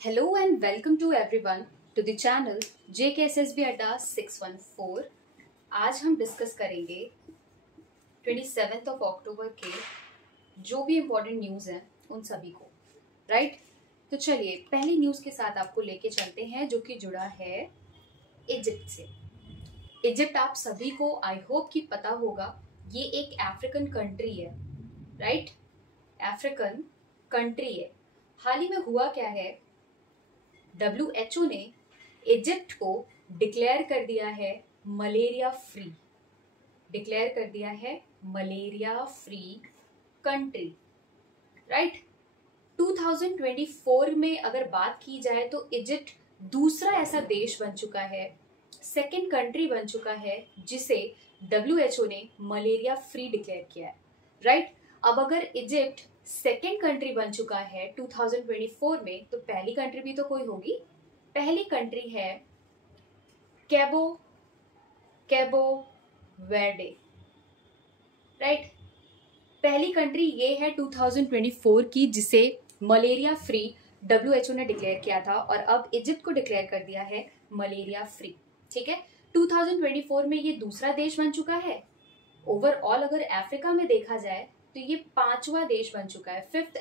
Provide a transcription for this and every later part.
Hello and welcome to everyone to the channel JKSSB अड्डा 614। आज हम डिस्कस करेंगे 27 अक्टूबर के जो भी इम्पोर्टेंट न्यूज़ हैं उन सभी को, राइट। तो चलिए पहली न्यूज़ के साथ आपको लेके चलते हैं जो कि जुड़ा है इजिप्ट से। इजिप्ट आप सभी को आई होप कि पता होगा, ये एक अफ्रीकन कंट्री है, राइट। अफ्रीकन कंट्री है। हाल ही में हुआ क्या है, WHO ने इजिप्ट को डिक्लेयर कर दिया है मलेरिया फ्री, डिक्लेयर कर दिया है मलेरिया फ्री कंट्री, राइट। 2024 में अगर बात की जाए तो इजिप्ट दूसरा ऐसा देश बन चुका है, सेकेंड कंट्री बन चुका है जिसे WHO ने मलेरिया फ्री डिक्लेयर किया है, राइट। अब अगर इजिप्ट सेकेंड कंट्री बन चुका है 2024 में, तो पहली कंट्री भी तो कोई होगी। पहली कंट्री है कैबो वेर्डे, राइट। पहली कंट्री ये है 2024 की जिसे मलेरिया फ्री WHO ने डिक्लेयर किया था, और अब इजिप्ट को डिक्लेयर कर दिया है मलेरिया फ्री, ठीक है। 2024 में ये दूसरा देश बन चुका है। ओवरऑल अगर अफ्रीका में देखा जाए तो ये पांचवा देश बन चुका है, फिफ्थ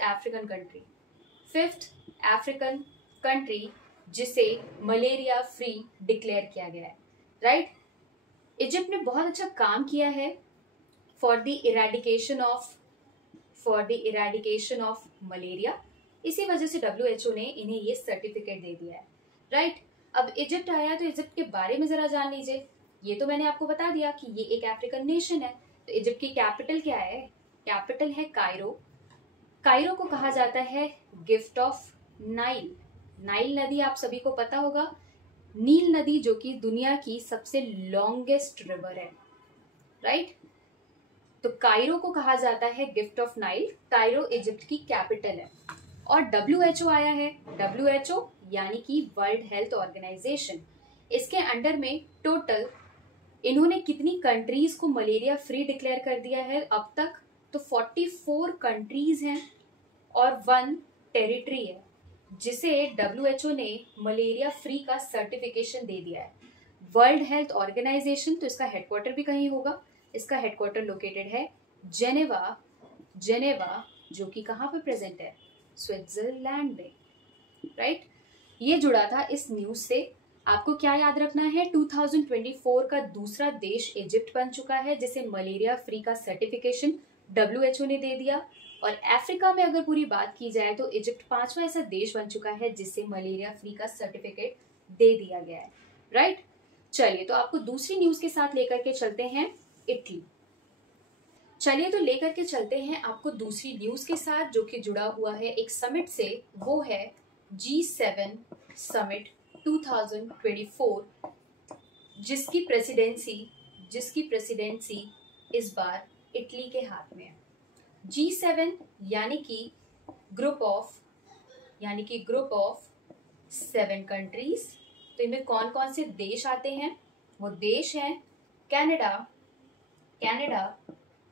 अफ्रीकन कंट्री जिसे मलेरिया फ्री डिक्लेयर किया गया है, राइट। इजिप्ट ने बहुत अच्छा काम किया है for the eradication of malaria. इसी वजह से WHO ने इन्हें ये सर्टिफिकेट दे दिया है, राइट। अब इजिप्ट आया तो इजिप्ट के बारे में जरा जान लीजिए। ये तो मैंने आपको बता दिया कि ये एक अफ्रीकन नेशन है। तो इजिप्ट की कैपिटल क्या है? कैपिटल है कायरो। कायरो को कहा जाता है गिफ्ट ऑफ नाइल। नाइल नदी आप सभी को पता होगा, नील नदी जो कि दुनिया की सबसे लॉन्गेस्ट रिवर है, राइट। तो कायरो को कहा जाता है gift of Nile. Cairo Egypt की कैपिटल है। और WHO आया है। WHO यानी कि वर्ल्ड हेल्थ ऑर्गेनाइजेशन। इसके अंडर में टोटल इन्होंने कितनी कंट्रीज को मलेरिया फ्री डिक्लेयर कर दिया है अब तक? तो 44 कंट्रीज हैं और 1 टेरिटरी है जिसे WHO ने मलेरिया फ्री का सर्टिफिकेशन दे दिया है। वर्ल्ड हेल्थ ऑर्गेनाइजेशन, तो इसका हेडक्वार्टर भी कहीं होगा। इसका हेडक्वार्टर लोकेटेड है जेनेवा जो कि कहाँ पे प्रेजेंट है? स्विट्जरलैंड में, राइट। ये जुड़ा था इस न्यूज से। आपको क्या याद रखना है? 2024 का दूसरा देश इजिप्ट बन चुका है जिसे मलेरिया फ्री का सर्टिफिकेशन WHO ने दे दिया। और अफ्रीका में अगर पूरी बात की जाए तो इजिप्ट पांचवा ऐसा देश बन चुका है जिसे मलेरिया फ्री का सर्टिफिकेट दे दिया गया है, राइट। चलिए तो आपको दूसरी न्यूज के साथ लेकर के चलते हैं इटली। चलिए तो लेकर के चलते हैं आपको दूसरी न्यूज के साथ जो कि जुड़ा हुआ है एक समिट से। वो है G7 समिट 2024 जिसकी प्रेसिडेंसी इस बार इटली के हाथ में है। G7 यानी कि ग्रुप ऑफ 7 कंट्रीज। तो इनमें कौन कौन से देश आते हैं? वो देश हैं Canada,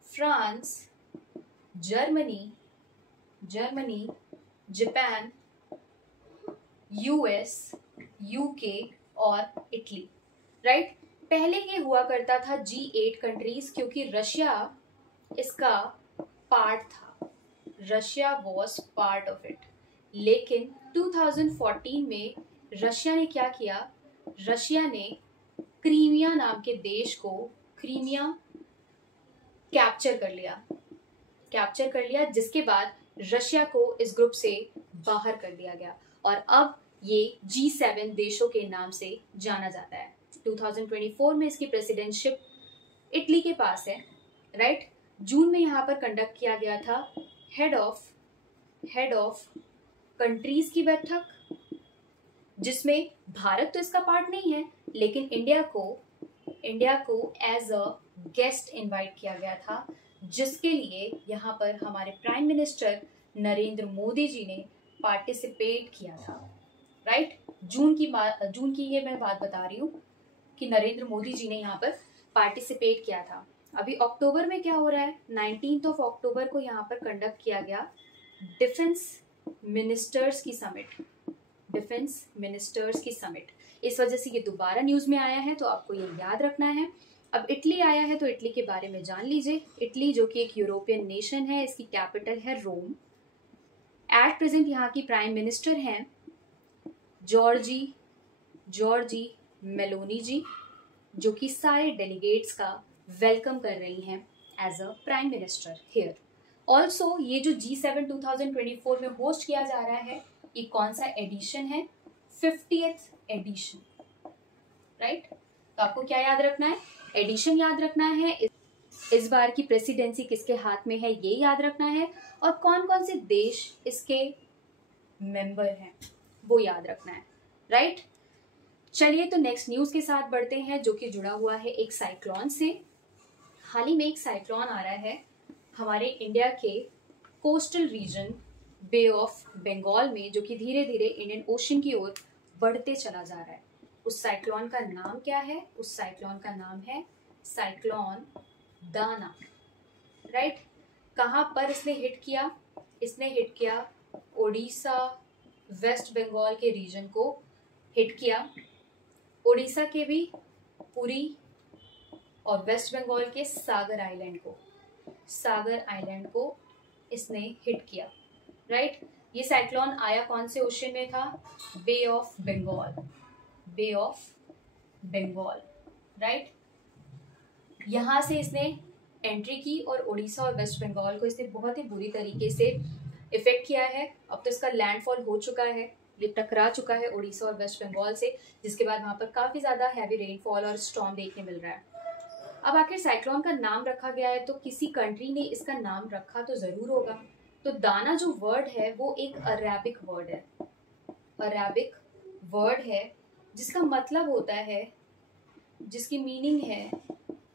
France, Germany, Japan, US, UK और इटली, राइट। पहले ये हुआ करता था G8 कंट्रीज क्योंकि रशिया इसका पार्ट था। Russia was part of it. लेकिन 2014 में रशिया ने क्या किया? रशिया ने क्रीमिया नाम के देश को कैप्चर कर लिया जिसके बाद रशिया को इस ग्रुप से बाहर कर दिया गया और अब ये G7 देशों के नाम से जाना जाता है। 2024 में इसकी प्रेसिडेंटशिप इटली के पास है, राइट। जून में यहाँ पर कंडक्ट किया गया था हेड ऑफ कंट्रीज की बैठक, जिसमें भारत तो इसका पार्ट नहीं है लेकिन इंडिया को एज अ गेस्ट इनवाइट किया गया था, जिसके लिए यहाँ पर हमारे प्राइम मिनिस्टर नरेंद्र मोदी जी ने पार्टिसिपेट किया था, राइट। जून की ये मैं बात बता रही हूँ कि नरेंद्र मोदी जी ने यहाँ पर पार्टिसिपेट किया था। अभी अक्टूबर में क्या हो रहा है? 19 अक्टूबर को यहाँ पर कंडक्ट किया गया डिफेंस मिनिस्टर्स की समिट। डिफेंस मिनिस्टर्स की समिट, इस वजह से ये दोबारा न्यूज़ में आया है, तो आपको ये याद रखना है। अब इटली आया है तो इटली के बारे में जान लीजिए। इटली जो कि एक यूरोपियन नेशन है, इसकी कैपिटल है रोम। एट प्रेजेंट यहाँ की प्राइम मिनिस्टर हैं जॉर्जी मेलोनी जी, जो कि सारे डेलीगेट्स का वेलकम कर रही हैं as a prime minister here. Also ये जो G7 2024 में होस्ट किया जा रहा है, ये कौन सा एडिशन है? 50th addition, right. तो आपको क्या याद रखना है? एडिशन याद रखना है, इस बार की प्रेसिडेंसी किसके हाथ में है ये याद रखना है, और कौन कौन से देश इसके मेंबर हैं वो याद रखना है, राइट। चलिए तो नेक्स्ट न्यूज के साथ बढ़ते हैं, जो कि जुड़ा हुआ है एक साइक्लोन से। हाल ही में एक साइक्लोन आ रहा है हमारे इंडिया के coastal region bay of Bengal में, जो कि धीरे धीरे इंडियन ओशन की ओर बढ़ते चला जा रहा है। उस साइक्लोन का नाम क्या है? उस साइक्लोन का नाम है साइक्लोन दाना, राइट। कहाँ पर इसने हिट किया? इसने हिट किया ओडिशा, वेस्ट बंगाल के रीजन को हिट किया। ओडिशा के भी पुरी और वेस्ट बंगाल के सागर आइलैंड को इसने हिट किया, राइट। ये साइक्लोन आया कौन से ओशन में था? बे ऑफ बंगाल, राइट। यहां से इसने एंट्री की और ओडिशा और वेस्ट बंगाल को इसने बहुत ही बुरी तरीके से इफेक्ट किया है। अब तो इसका लैंडफॉल हो चुका है, ये टकरा चुका है ओडिशा और वेस्ट बंगाल से, जिसके बाद वहां पर काफी ज्यादा हैवी रेनफॉल और स्टॉर्म देखने मिल रहा है। अब आखिर साइक्लोन का नाम रखा गया है तो किसी कंट्री ने इसका नाम रखा तो जरूर होगा। तो दाना जो वर्ड है वो एक अरेबिक वर्ड है जिसका मतलब होता है, जिसकी मीनिंग है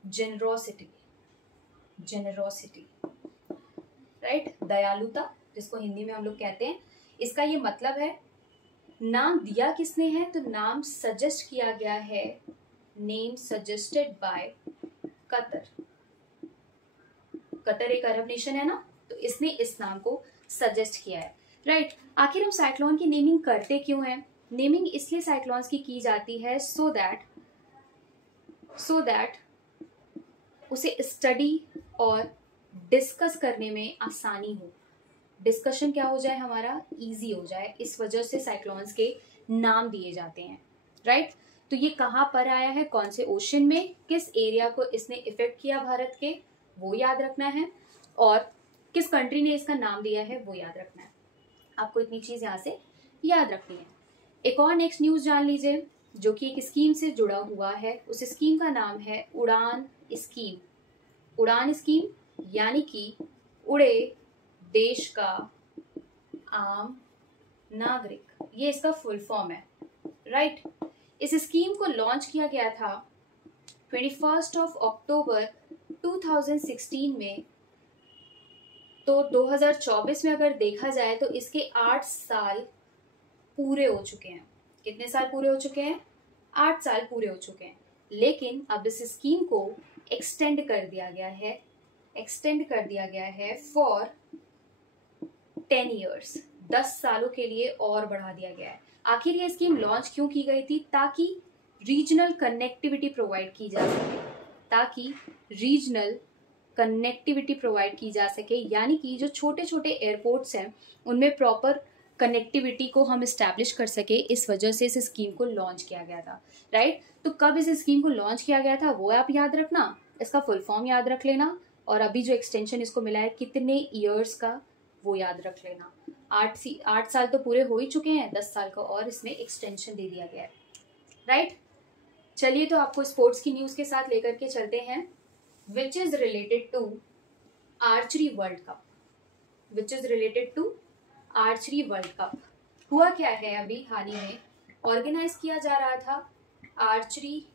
जेनरोसिटी, राइट, दयालुता, जिसको हिंदी में हम लोग कहते हैं। इसका ये मतलब है। नाम दिया किसने है? तो नाम सजेस्ट किया गया है, नेम सजेस्टेड बाय कतर एक अरब नेशन है ना, तो इसने इस नाम को सजेस्ट किया है, राइट। आखिर हम साइक्लोन की नेमिंग करते क्यों हैं? नेमिंग इसलिए साइक्लोन्स की जाती है सो दैट उसे स्टडी और डिस्कस करने में आसानी हो, डिस्कशन क्या हो जाए, हमारा इजी हो जाए। इस वजह से साइक्लोन्स के नाम दिए जाते हैं, राइट। तो ये कहाँ पर आया है, कौन से ओशन में, किस एरिया को इसने इफेक्ट किया भारत के, वो याद रखना है, और किस कंट्री ने इसका नाम दिया है वो याद रखना है। आपको इतनी चीज यहाँ से याद रखनी है। एक और नेक्स्ट न्यूज जान लीजिए, जो कि एक स्कीम से जुड़ा हुआ है। उस स्कीम का नाम है उड़ान स्कीम, यानी कि उड़े देश का आम नागरिक, ये इसका फुल फॉर्म है, राइट। इस स्कीम को लॉन्च किया गया था 21 अक्टूबर 2016 में। तो 2024 में अगर देखा जाए तो इसके 8 साल पूरे हो चुके हैं। कितने साल पूरे हो चुके हैं? 8 साल पूरे हो चुके हैं। लेकिन अब इस स्कीम को एक्सटेंड कर दिया गया है फॉर 10 ईयर्स, 10 सालों के लिए और बढ़ा दिया गया है। आखिर ये स्कीम लॉन्च क्यों की गई थी? ताकि रीजनल कनेक्टिविटी प्रोवाइड की जा सके, यानी कि जो छोटे छोटे एयरपोर्ट्स हैं उनमें प्रॉपर कनेक्टिविटी को हम इस्टेब्लिश कर सके। इस वजह से इस स्कीम को लॉन्च किया गया था, राइट। तो कब इस स्कीम को लॉन्च किया गया था वो आप याद रखना, इसका फुल फॉर्म याद रख लेना, और अभी जो एक्सटेंशन इसको मिला है कितने ईयर्स का वो याद रख लेना। 8 साल तो पूरे हो ही चुके हैं, 10 साल का और इसमें एक्सटेंशन दे दिया गया है, राइट। चलिए तो आपको स्पोर्ट्स की न्यूज के साथ लेकर के चलते हैं, which is related to archery world cup. हुआ क्या है, अभी हाल ही में ऑर्गेनाइज किया जा रहा था आर्चरी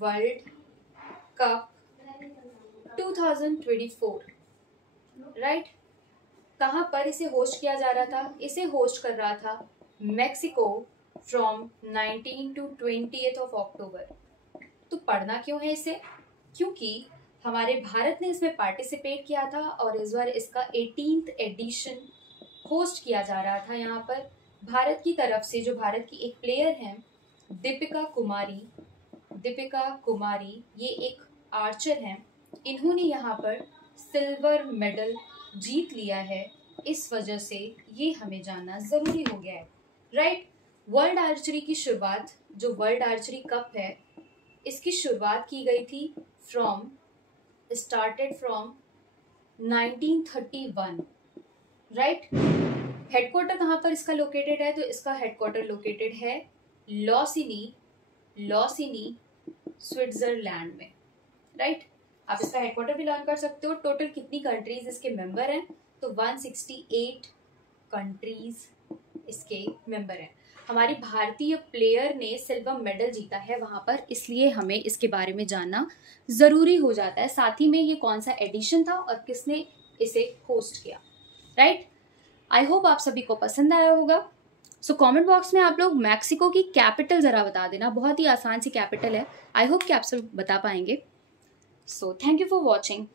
वर्ल्ड कप 2024, राइट। कहाँ पर इसे होस्ट किया जा रहा था? इसे होस्ट कर रहा था मैक्सिको फ्रॉम 19 to 20 अक्टूबर। तो पढ़ना क्यों है इसे? क्योंकि हमारे भारत ने इसमें पार्टिसिपेट किया था और इस बार इसका 18th एडिशन होस्ट किया जा रहा था यहाँ पर भारत की तरफ से जो भारत की एक प्लेयर हैं दीपिका कुमारी, ये एक आर्चर हैं, इन्होंने यहाँ पर सिल्वर मेडल जीत लिया है। इस वजह से ये हमें जानना ज़रूरी हो गया है, राइट। वर्ल्ड आर्चरी की शुरुआत, जो वर्ल्ड आर्चरी कप है, इसकी शुरुआत की गई थी स्टार्टेड फ्रॉम 1931, राइट। हेडक्वार्टर कहाँ पर इसका लोकेटेड है? तो इसका हेडक्वार्टर लोकेटेड है लॉसिनी स्विट्जरलैंड में, राइट। आप इसका हेडक्वार्टर भी लर्न कर सकते हो। टोटल कितनी कंट्रीज इसके मेंबर हैं? तो 168 कंट्रीज इसके मेंबर हैं। हमारी भारतीय प्लेयर ने सिल्वर मेडल जीता है वहाँ पर, इसलिए हमें इसके बारे में जानना ज़रूरी हो जाता है। साथ ही में ये कौन सा एडिशन था और किसने इसे होस्ट किया, राइट। आई होप आप सभी को पसंद आया होगा। सो कमेंट बॉक्स में आप लोग मैक्सिको की कैपिटल ज़रा बता देना, बहुत ही आसान सी कैपिटल है। आई होप कि आप सब बता पाएंगे। So thank you for watching.